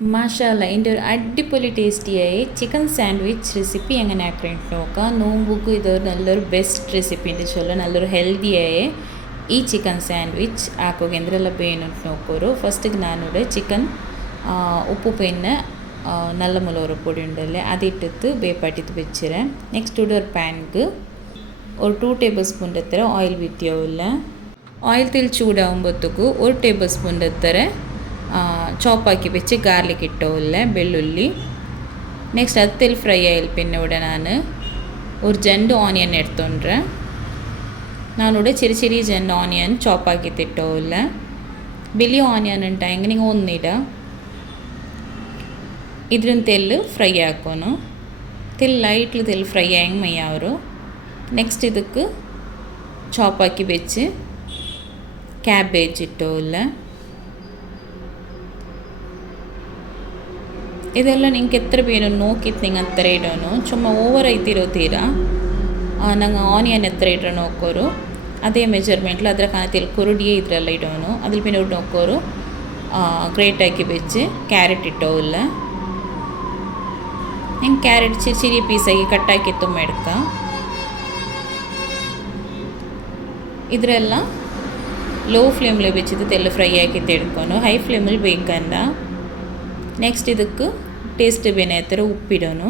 മാഷാല്ല എൻ്റെ ഒരു അടിപൊളി ടേസ്റ്റിയായ ചിക്കൻ സാൻഡ്വിച്ച് റെസിപ്പി എങ്ങനെ ആക്കിയിട്ട് നോക്കാം. നോമ്പുക്ക് ഇതൊരു നല്ലൊരു ബെസ്റ്റ് റെസിപ്പി ഉണ്ട് ചൊല്ല. നല്ലൊരു ഹെൽത്തിയായ ഈ ചിക്കൻ സാൻഡ്വിച്ച് ಹಾಕೋಕೆ എന്തെല്ലാം ಬೇನುಂಟು ನೋಕೋರು. ಫಸ್ಟಿಗೆ ನಾನಿവിടെ ಚಿಕನ್ ಉಪ್ಪು പിന്നെ നല്ല മുളക് പൊടി ഉണ്ടല്ലേ അതിട്ടിട്ട് വേപ്പാട്ടിട്ട് വെച്ചിരേ. നെക്സ്റ്റ് ഇവിടെ ഒരു പാനിക്ക് ഒരു 2 ടേബിൾ സ്പൂണിൻ്റെ അത്ര ഓയിൽ വിറ്റിയാവില്ല. ഓയിൽ തിൽ ചൂടാകുമ്പോഴത്തേക്ക് 1 ടേബിൾ സ്പൂണിൻ്റെ അത്ര ചോപ്പാക്കി വെച്ച് ഗാർലിക് ഇട്ടോല്ലേ ಬೆಳ್ಳುಳ್ಳಿ. ನೆಕ್ಸ್ಟ್ ಅದು ಫ್ರೈ ಆಯಿಲ್ പിന്നെ ನಾನು ഒരു 2 ഓണിയൻ എടുത്തോണ്ടേ. ನಾನಿവിടെ ചെറിയ ചെറിയ 2 ഓണിയൻ ചോപ്പാക്കിയിട്ട് ഇട്ടോല്ലേ. വലിയ ഓണിയൻ ഉണ്ടായെങ്കിൽ നിങ്ങൾ ഒന്നിടുക. ಇದನ್ನ ತೆಲ್ಲು ಫ್ರೈ ಹಾಕೋನು. ಲೈಟ್ಲಿ ತೆಲ್ಲು ಫ್ರೈ ಆಗಿ ಮೈಯವರು. ನೆಕ್ಸ್ಟ್ ಇದಕ್ಕೆ ചോപ്പാക്കി വെച്ച് ಕ್ಯಾಬೇಜ್ ಇಟ್ಟೋಲ್ಲ. ಇದೆಲ್ಲ ನಿಂಗೆ ಎತ್ತರ ಬೇನು ನೋಕಿತ್ತು ನಿಂಗೆ ಹತ್ತಿರ ಇಡೋನು. ಚುಮ್ಮ ಓವರ್ ಐತಿರೋ ತೀರಾ ನಂಗೆ ಆನಿಯನ್ ಎತ್ತರ ಇಡ್ರ ನೋಕೋರು ಅದೇ ಮೆಜರ್ಮೆಂಟ್ಲು ಅದರ ಕಾಣತಿಲ್ ಕುರುಡಿಯೇ ಇದ್ರೆಲ್ಲ ಇಡೋನು. ಅದ್ರ പിന്നെ നോക്കോರು ಗ್ರೇಟ್ ಆಗಿ വെച്ച് ಕ್ಯಾರೆಟ್ ಇಟ್ಟೋಲ್ಲ. ನಿಂಗೆ ಕ್ಯಾರೆಟ್ ചെറിയ പീസാക്കി കട്ടാക്കി തുമ്മ എടുക്കാം. ಇದರೆಲ್ಲ ಲೋ ಫ್ಲೇಮ್ಲಿ വെച്ചിട്ട് തെല്ല് ഫ്രൈ ആക്കിയിട്ട് എടുക്കണം. ഹൈ ഫ്ಲೇಮಿൽ ಬೇಕಂದ. ನೆಕ್ಸ್ಟ್ ಇದಕ್ಕೆ ಟೇಸ್ಟ್ ಬೇನೆ ಹತ್ತಿರ ಉಪ್ಪಿಡೋನು.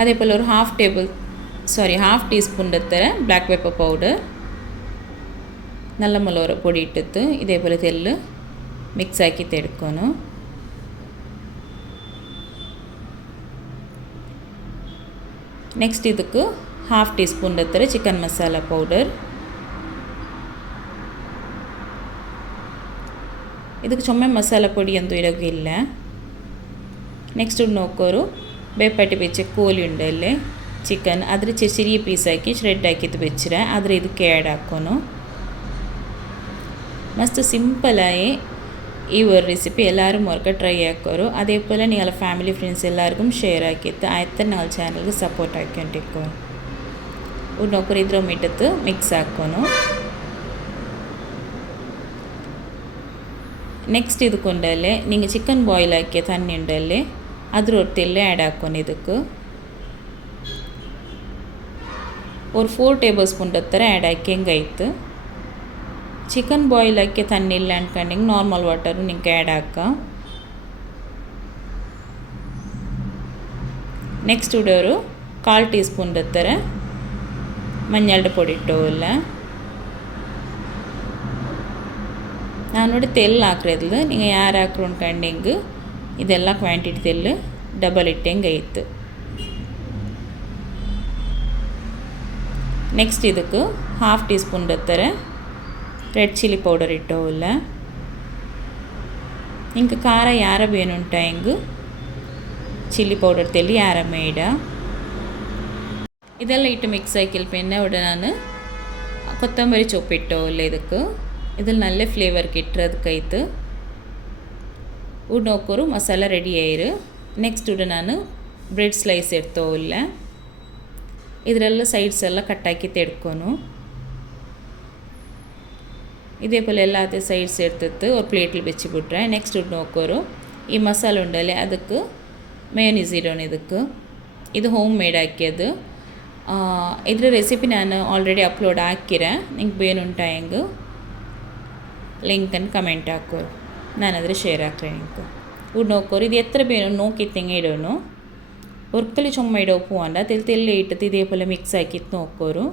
അതേപോലെ ഒരു ഹാഫ് ടീസ്പൂണിൻ്റെ അത്ര ബ്ലാക്ക് പെപ്പർ പൗഡർ, നല്ല മുളക് പൊടി ഇട്ടിട്ട് ഇതേപോലെ തെല്ല് മിക്സ് ആക്കിയിട്ട് എടുക്കണം. ನೆಕ್ಸ್ಟ್ ಇದಕ್ಕೆ ಹಾಫ್ ಟೀಸ್ಪೂನಿൻ്റെ ಹತ್ತಿರ ಚಿಕನ್ ಮಸಾಲ ಪೌಡರ್. ಇದಕ್ಕೆ ಚೊಮ್ಮೆ ಮಸಾಲ ಪೊಡಿ ಅಂತೂ ಇರೋಕ್ಕಿಲ್ಲ. ನೆಕ್ಸ್ಟ್ ನೋಕೋರು ಬೇಪಾಟಿ വെച്ച ಕೋಲಿ ഉണ്ടല്ലേ ചിക്കൻ അതിൽ ചെറിയ പീസാക്കി ഷ്രെഡ് ആക്കിയിട്ട് വെച്ചിട്ട് അതിൽ ಇದಕ್ಕೆ ಆ್ಯಡ್ ಹಾಕೋನು. ಮಸ್ತ್ ಸಿಂಪಲಾಗಿ ಈ ഒരു ರೆಸಿಪಿ ಎಲ್ಲರೂ ಹೊರಗೆ ಟ್ರೈ ಹಾಕೋರು. അതേപോലെ നിങ്ങളുടെ ഫാമിലി ഫ്രണ്ട്സ് എല്ലാവർക്കും ഷെയർ ആക്കിയിട്ട് ആയത്തെ ഞങ്ങളുടെ ചാനലിಗೆ സപ്പോർട്ട് ആക്കിക്കൊണ്ടിരിക്കും. നോക്കರು ಇದ್ರ ಮಿಟ್ಟത്ത് ಮಿಕ್ಸ್ ಹಾಕೋನು. ನೆಕ್ಸ್ಟ್ ಇದಕ್ಕೊಂಡಲ್ಲೇ ನಿಂಗೆ ಚಿಕನ್ ಬಾಯ್ಲ್ ಹಾಕಿಯ ತಣ್ಣಿ ಉಂಡಲ್ಲೇ ಅದ್ರ ಹೊಟ್ಟೆಲ್ಲೇ ಆ್ಯಡ್ ಹಾಕೋನು. ಇದಕ್ಕೆ ஒரு 4 ಟೇಬಲ್ ಸ್ಪೂನ್ ಹತ್ತಿರ ಆ್ಯಡ್ ಹಾಕಿ ಹೆಂಗಾಯ್ತು. ಚಿಕನ್ ಬಾಯ್ಲ್ ಹಾಕಿ ತಣ್ಣಿ ಇಲ್ಲ ಅನ್ಕೊಂಡು ನಾರ್ಮಲ್ ವಾಟರು ನಿಂಗೆ ಆ್ಯಡ್ ಹಾಕ. ನೆಕ್ಸ್ಟ್ ಇಡೋರು 1/4 ಟೀ ಸ್ಪೂನ್ ಹತ್ತಿರ മഞ്ഞളുടെ പൊടി ഇട്ടോല്ല. ನಾನಿവിടെ ತೆಲ್ಲು ಹಾಕಿರೋದಿಲ್ಲ. ನೀವು ಯಾರು ಹಾಕ್ರು ಅನ್ಕೊಂಡೆಂಗೆ ಇದೆಲ್ಲ ಕ್ವಾಂಟಿಟಿ ತೆಲ್ಲು ಡಬಲ್ ಇಟ್ಟಂಗೆ ಆಯಿತು. ನೆಕ್ಸ್ಟ್ ಇದಕ್ಕೆ ಹಾಫ್ ಟೀ ಸ್ಪೂನ್ ಹತ್ತಿರ ರೆಡ್ ಚಿಲ್ಲಿ ಪೌಡರ್ ಇಟ್ಟೋಲ್ಲ. ನಿಂಗೆ ಖಾರ ಯಾರ ಬೇನುಂಟ ಹೆಂಗೆ ಚಿಲ್ಲಿ ಪೌಡರ್ ತೆಲ್ಲಿ ಯಾರ ಮೇಡ ಇದೆಲ್ಲ ಇಟ್ಟು ಮಿಕ್ಸ್ ಆಕಿಲ್ പിന്നെ ഇവിടെ ನಾನು ಕೊತ್ತಂಬರಿ ಸೊಪ್ಪು ಇಟ್ಟೋಲ್ಲ. ಇದಕ್ಕೆ ಇದ್ರಲ್ಲಿ നല്ല ಫ್ಲೇವರ್ കിട്ടുന്നದಕ್ಕೈತು. ഇവിടെ നോക്കൊരു മസാല റെഡി ആയിരു. ನೆಕ್ಸ್ಟ್ ഇവിടെ ನಾನು ಬ್ರೆಡ್ ಸ್ಲೈಸ್ എടുത്തോല്ല. ಇದರೆಲ್ಲ ಸೈಡ್ಸ್ ಎಲ್ಲ ಕಟ್ಟಾಕಿತ್ತು എടുಕೋನು. ഇതേപോലെ എല്ലാത്തെ സൈഡ്സ് എടുത്തിട്ട് ഒരു പ്ലേറ്റിൽ വെച്ച് ಬಿಟ್ರೆ ನೆಕ್ಸ್ಟ್ ഇവിടെ നോക്കൊരു ಈ ಮಸಾಲ ഉണ്ടല്ലേ ಅದಕ್ಕೆ ಮೇಯೋನೀಸ್ ಇಡೋಣ. ಇದಕ್ಕೆ ಇದು ಹೋಮ್ ಮೇಡ್ ಹಾಕಿയത്. ಇದರ ರೆಸಿಪಿ ನಾನು ಆಲ್ರೆಡಿ ಅಪ್ಲೋಡ್ ಹಾಕಿರೆ. ನಿಂಗೆ ಬೇನುಂಟ ಹೆಂಗೆ ಲಿಂಕನ್ನು ಕಮೆಂಟ್ ಹಾಕೋರು. ನಾನು ಅದರ ಶೇರ್ ಹಾಕ್ರೆ ನಿಂಗೆ ഇവിടെ നോക്കോರು. ഇത് എത്ര ಬೇನು നോക്കിത്തെങ്ങ ഇടണു. ഒരിക്കലും ചുമ്മാ ഇടോ പോകണ്ട. തെല്ല് ഇട്ടിട്ട് ഇതേപോലെ മിക്സ് ആക്കിയിട്ട് നോക്കോರು.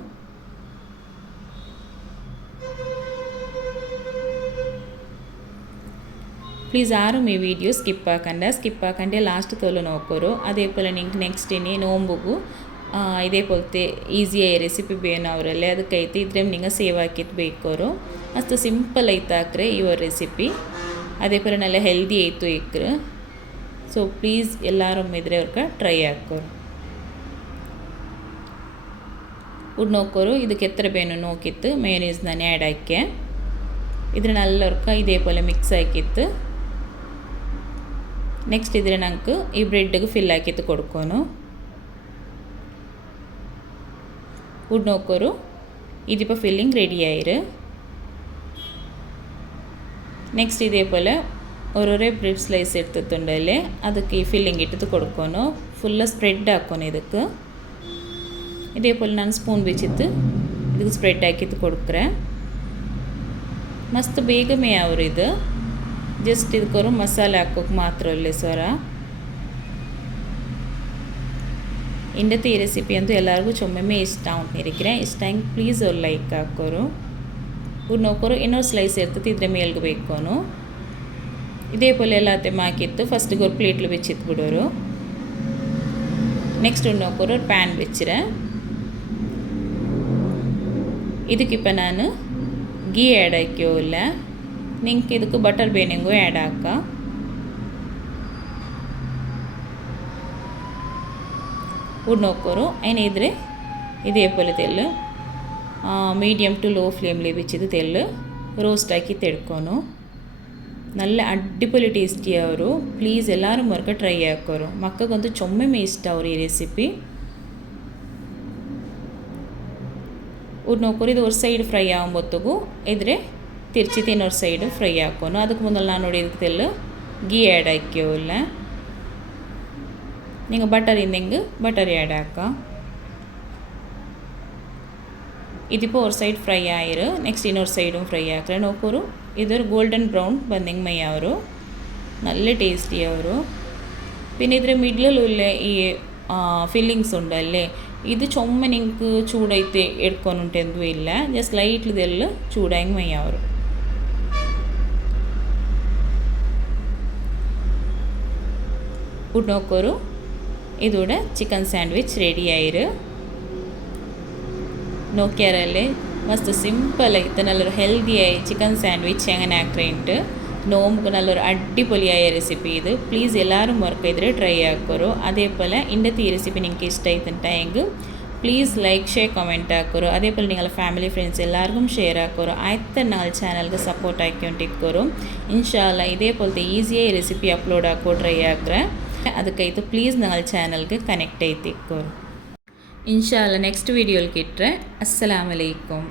ಪ್ಲೀಸ್ ಯಾರು ಈ ವಿಡಿಯೋ ಸ್ಕಿಪ್ ಹಾಕಂಡೆ ಲಾಸ್ಟ್ ತೊಲು ನೋಕೋರು. അതേപോലെ നിങ്ങൾക്ക് ನೆಕ್ಸ್ಟ್ ഇനി നോമ്പുകു ഇതേപോലത്തെ ഈസിയായ ರೆಸಿಪಿ ಬೇನು ಅವರಲ್ಲೇ ಅದಕ್ಕೈತೆ ಇದ್ರೆ ನಿಂಗೆ ಸೇವ್ ಹಾಕಿತ್ತು ಬೇಕೋರು. ಮಸ್ತ್ ಸಿಂಪಲ್ ಐತೆ ಹಾಕ್ರೆ ಈ ಒಂದು ರೆಸಿಪಿ. അതേപോലെ നല്ല ಹೆಲ್ದಿ ಐತು ಇಕ್ರೆ. ಸೊ ಪ್ಲೀಸ್ ಎಲ್ಲರೂ ಇದ್ರೆ ಅವ್ರಿಗೆ ಟ್ರೈ ಹಾಕೋರು. ಉಡ್ ನೋಕೋರು ಇದಕ್ಕೆ ಎತ್ತರ ಬೇನು ನೋಕಿತ್ತು ಮೇಯೋನೀಸ್ ನಾನು ಆ್ಯಡ್ ಹಾಕಿ ಇದ್ರ ನಲ್ಲವ್ರಿಗೆ ಇದೇപോലെ ಮಿಕ್ಸ್ ಹಾಕಿತ್ತು. ನೆಕ್ಸ್ಟ್ ಇದ್ರೆ ನಂಗೆ ಈ ಬ್ರೆಡ್ಗೆ ಫಿಲ್ ಹಾಕಿತ್ತು ಕೊಡ್ಕೋನು. ഉഡ് നോക്കൊരു ഇതിപ്പോൾ ഫില്ലിംഗ് റെഡി ആയിരു. നെക്സ്റ്റ് ഇതേപോലെ ഓരോരോ ബ്രെഡ് സ്ലൈസ് എടുത്തിട്ടുണ്ടല്ലേ അതൊക്കെ ഈ ഫില്ലിങ് ഇട്ടിട്ട് കൊടുക്കുന്നു ഫുള്ള് സ്പ്രെഡ് ആക്കുന്നു ಇದಕ್ಕೆ ഇതേപോലെ ನಾನು ಸ್ಪೂನ್ വെച്ചിട്ട് ಇದಕ್ಕೆ ಸ್ಪ್ರೆಡ್ ಆಕಿತ್ತು ಕೊಡ್ಕ್ರೆ ಮಸ್ತ್ ಬೇಗ ಮೇ ಅವರು ಇದು ಜಸ್ಟ್ ಇದಕ್ಕೋರು ಮಸಾಲೆ ಹಾಕೋಕೆ ಮಾತ್ರ ಅಲ್ಲೇ ಸ್ವರ ಇಂಡത്തെ ಈ ರೆಸಿಪಿ ಅಂತೂ ಎಲ್ಲರಿಗೂ ಚೊಮ್ಮೆ ಇಷ್ಟ ಅಂತಿರಿಕ್ರೆ ಇಷ್ಟ ಆಗಿ ಪ್ಲೀಸ್ ಅವ್ರು ಲೈಕ್ ಹಾಕೋರು ಇವ್ರು ನೋಕೋರು ಇನ್ನೊಂದು ಸ್ಲೈಸ್ ಇರ್ತದೆ ಇದ್ರ ಮೇಲ್ಗೆ ಬೇಕೋನು ഇതേപോലെ എല്ലാத்தைയും ആക്കിയിട്ട് ഫസ്റ്റ് ഒരു പ്ലേറ്റിൽ വെച്ചിട്ട് വിടുവരു നെക്സ്റ്റ് നോക്കൊരു ഒരു പാൻ വെച്ചിട്ട് ಇದಕ್ಕಿಪ್ಪ ನಾನು ಗೀ ಆ್ಯಡ್ ಆಕ್ಯೋಲ್ಲ ನಿಂಗೆ ಇದಕ್ಕೆ ಬಟರ್ ಬೇನೆಂಗೂ ಆ್ಯಡ್ ಹಾಕ ഉണ്ണോക്കോറു അതിനെതിരെ ഇതേപോലെ തെല്ല് മീഡിയം ടു ലോ ഫ്ലെയിമിൽ വെച്ചിട്ട് തെല്ല് റോസ്റ്റാക്കി തെടുക്കോನು നല്ല അടിപൊളി ടേസ്റ്റി ಅವರು ಪ್ಲೀಸ್ ಎಲ್ಲರೂ ಮರ್ಕ ಟ್ರೈ ಹಾಕೋರು ಮಕ್ಕಗಂತೂ ಚೊಮ್ಮೆ ಇಷ್ಟ ಅವರು ಈ ರೆಸಿಪಿ ನೋಕೋರು ಇದು ಒಂದು ಸೈಡ್ ಫ್ರೈ ಆಗುമ്പോತ್ತಿಗೂ ಇದ್ರೆ ತಿರ್ಚಿತಿ ಇನ್ನೊಂದು ಸೈಡ್ ಫ್ರೈ ಹಾಕೋನು ಅದಕ್ಕೆ ಮುಂದಲ್ಲ ನಾನು ನೋಡಿ ಇದಕ್ಕೆಲ್ಲ ಗೀ ಆ್ಯಡ್ ಹಾಕ್ಯೋಲ್ಲ നിങ്ങൾ ബട്ടർ ഇന്നെങ്കിൽ ബട്ടർ ആഡ് ആക്കാം ഇതിപ്പോൾ ഒരു സൈഡ് ഫ്രൈ ആയിരു നെക്സ്റ്റ് ಇನ್ನೊಂದು സൈഡും ഫ്രൈ ആക്കുക നോക്കൂ ഇതൊരു ഗോൾഡൻ ബ്രൗൺ ಬಂದಂಗೆ ಮೈ ಅವರು നല്ല ടേസ്റ്റി ಅವರು പിന്നെ ഇതിന് മിഡിലുള്ള ഈ ഫില്ലിങ്സ് ഉണ്ടല്ലേ ഇത് ചുമ്മ നിങ്ങൾക്ക് ചൂടായിട്ട് എടുക്കാനുണ്ട് എന്തും ഇല്ല ജസ്റ്റ് ലൈറ്റ്ലി ഇതെല്ലാം ചൂടായി മൈ ಅವರು ಫುಡ್ ನೋಕೋರು ഇതോടെ ചിക്കൻ സാൻഡ്വിച്ച് റെഡി ആയിരു നോക്കിയാറല്ലേ മസ്ത് സിമ്പിളായിട്ട് നല്ലൊരു ഹെൽത്തിയായി ചിക്കൻ സാൻഡ്വിച്ച് എങ്ങനെ ആക്കുന്നുണ്ട് നോമ്പ് നല്ലൊരു അടിപൊളിയായ റെസിപ്പി ഇത് പ്ലീസ് എല്ലാവരും വർക്ക് ചെയ്തിട്ട് ട്രൈ ആക്കോರು അതേപോലെ ഇന്നത്തെ ഈ റെസിപ്പി നിങ്ങൾക്ക് ഇഷ്ടമായിട്ടുണ്ടെങ്കിൽ പ്ലീസ് ലൈക്ക് ഷെയർ കമൻറ്റ് ആക്കോರು അതേപോലെ നിങ്ങളുടെ ഫാമിലി ഫ്രണ്ട്സ് എല്ലാവർക്കും ഷെയർ ആക്കോರು ಆಯ್ತು ഞങ്ങൾ ಚಾನಲ್ಗೆ ಸಪೋರ್ಟ್ ಹಾಕ್ಕೊಂಡಿಕ್ಕೋರು ಇನ್ಶಾಲ್ಲ ಇದೇപോലത്തെ ಈಸಿಯಾಗಿ ರೆಸಿಪಿ ಅಪ್ಲೋಡ್ ಹಾಕೋ ಟ್ರೈ ಆಗ್ರೆ ಅದಕ್ಕೈತು ಪ್ಲೀಸ್ ഞങ്ങൾ ಚಾನಲ್ಗೆ ಕನೆಕ್ಟ್ ಆಯ್ತಿಕ್ಕೋರು ಇನ್ಶಾಲ್ಲ ನೆಕ್ಸ್ಟ್ ವೀಡಿಯೋಲಿ ಕಿಟ್ರೆ ಅಸ್ಸಲಾಮು ಅಲೈಕುಮ್